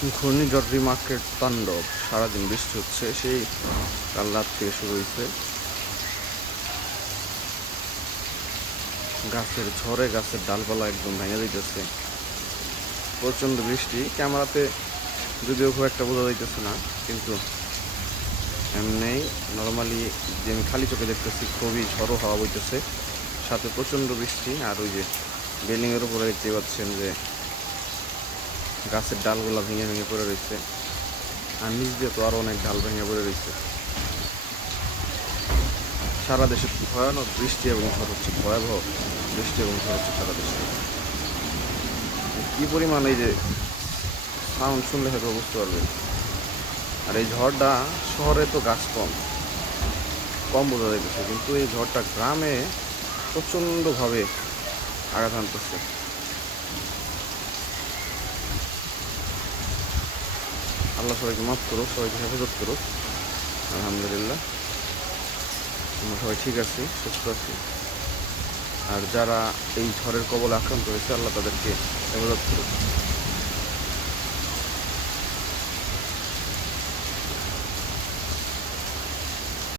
ঘূর্ণিঝড় রিমার্কেট তাণ্ডব, সারাদিন বৃষ্টি হচ্ছে, সেই কাল রাত থেকে শুরু হয়েছে। গাছের ঝড়ে গাছের ডালপালা একদম ভেঙে দিতেছে। প্রচণ্ড বৃষ্টি, ক্যামেরাতে যদিও খুব একটা বোঝা যাইতেছে না, কিন্তু এমনি নর্মালি যে আমি খালি চোখে দেখতেছি, খুবই ঝড়ো হাওয়া বইতেছে। সাথে প্রচণ্ড বৃষ্টি, আর ওই যে বিল্ডিংয়ের উপরে দেখতে পাচ্ছেন যে গাছের ডালগুলা ভেঙে ভেঙে পড়ে রয়েছে। আর নিচ দিয়ে তো আরও অনেক ডাল ভেঙে পড়ে রয়েছে। সারা দেশে ভয়ানক বৃষ্টি এবং ঝড় হচ্ছে, ভয়াবহ বৃষ্টি এবং ঝড় হচ্ছে সারা দেশে। কি পরিমাণ এই যে সাউন্ড শুনলে হয়তো বুঝতে পারবেন। আর এই ঝড়টা শহরে তো গাছ কম কম বোঝা যাইতেছে, কিন্তু এই ঝড়টা গ্রামে প্রচণ্ডভাবে আঘাত আনতেছে আল্লাহ সবাইকে মাফ করুক, সবাইকে হেফাজত করুক। আলহামদুলিল্লাহ। আমরা সবাই ঠিক আছি, সুস্থ আছি। আর যারা এই ঝড়ের কবলে আক্রান্ত হয়েছে, আল্লাহ তাদেরকে হেফাজত করুক।